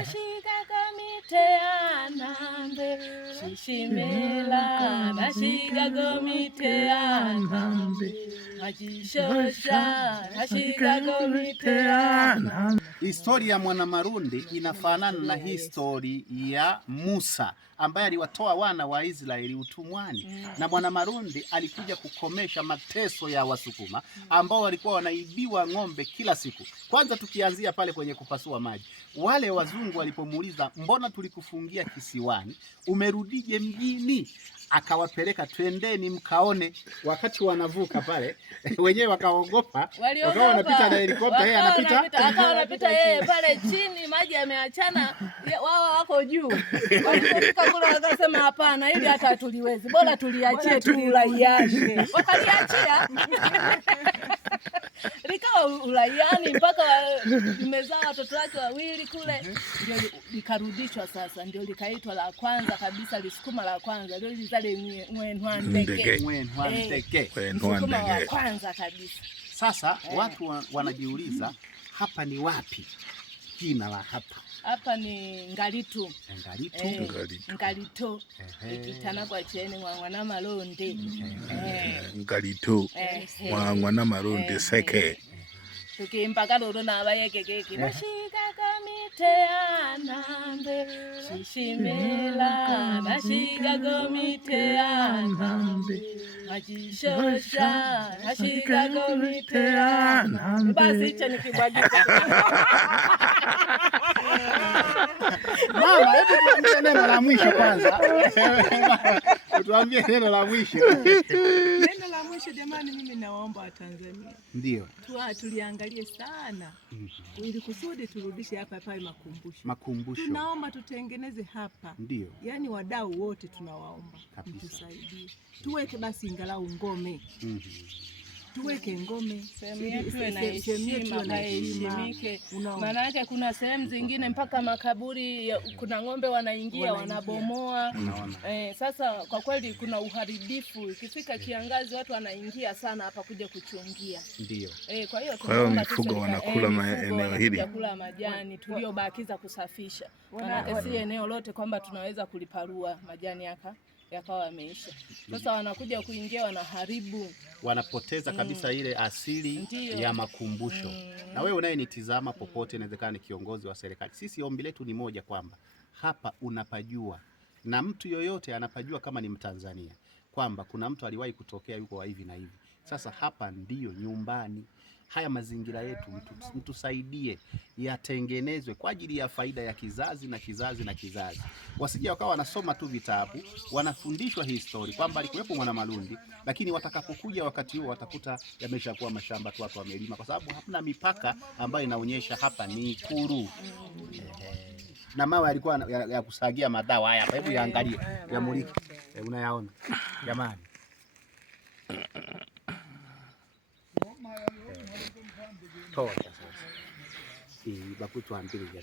Nashikaga miteanambe shishimela nashikaga miteanambe majishosha nashikaga miteanambe. Historia ya Mwanamarundi inafanana na historia ya Musa ambaye aliwatoa wana wa Israeli utumwani. Na Mwanamarundi alikuja kukomesha mateso ya Wasukuma ambao walikuwa wanaibiwa ng'ombe kila siku. Kwanza tukianzia pale kwenye kupasua maji, wale wazungu walipomuuliza mbona tulikufungia kisiwani, umerudije mjini? Akawapeleka twendeni mkaone. Wakati wanavuka pale wenyewe wakaogopa, wakawa wanapita na helikopta, yeye anapita yeye pale chini, maji yameachana, wao wako juu. Walipofika kule wakasema hapana, hili hata tuliwezi, bora tuliachie tu uraiani. Wakaliachia likawa uraiani mpaka limezaa watoto wake wawili kule, ndio likarudishwa. Sasa ndio likaitwa la kwanza kabisa, Lisukuma la kwanza ndio lizale Mwenwandeke Lisukuma wa kwanza kabisa. Sasa watu wanajiuliza hapa ni wapi? Jina la hapa ni Ngalitu. Ngalitu ikitana kwa cheni Mwanamarundi. Ngalitu Mwanamarundi seke tukimpaka lolo na abayekekeke nashikaga miteanambe shishimela nashikaga miteanambe majishosha nashikaga miteanambe. Basi hicho ni kibwagika. Mama, hebu tuambie neno la mwisho kwanza. Tuambie neno la mwisho. Neno la mwisho jamani, mimi nawaomba Watanzania ndio tuliangalie sana ili kusudi turudishe hapa pale makumbusho. Tunaomba tutengeneze hapa. Ndio. Yaani wadau wote tunawaomba mtusaidie. Tuweke basi ingalau ngome. Tuweke ngome, sehemu yetu na heshimike. Maana yake kuna sehemu zingine mpaka makaburi kuna ng'ombe wanaingia wanabomoa. Sasa kwa kweli kuna uharibifu. Ikifika kiangazi watu wanaingia sana hapa kuja kuchungia. Ndio. Kwa hiyo mifugo wanakula eneo hili, kula majani tuliobakiza kusafisha. Maana yake si eneo lote kwamba tunaweza kuliparua majani yakawa yameisha. Sasa wanakuja kuingia wanaharibu, wanapoteza kabisa ile asili ya makumbusho. Na wewe unayenitizama popote, inawezekana ni kiongozi wa serikali, sisi ombi letu ni moja, kwamba hapa unapajua na mtu yoyote anapajua kama ni Mtanzania kwamba kuna mtu aliwahi kutokea yuko wa hivi na hivi. Sasa hapa ndiyo nyumbani. Haya mazingira yetu mtusaidie yatengenezwe kwa ajili ya faida ya kizazi na kizazi na kizazi. Wasije wakawa wanasoma tu vitabu, wanafundishwa historia kwamba alikuwepo Mwanamarundi, lakini watakapokuja wakati huo watakuta yameshakuwa mashamba tu, watu wamelima, kwa sababu hakuna mipaka ambayo inaonyesha hapa ni Ikulu. Na mawe alikuwa ya kusagia madawa haya hapa. Hebu yaangalie, yamulike. Unayaona jamani? Tosha sasa. Bakutu ambili ya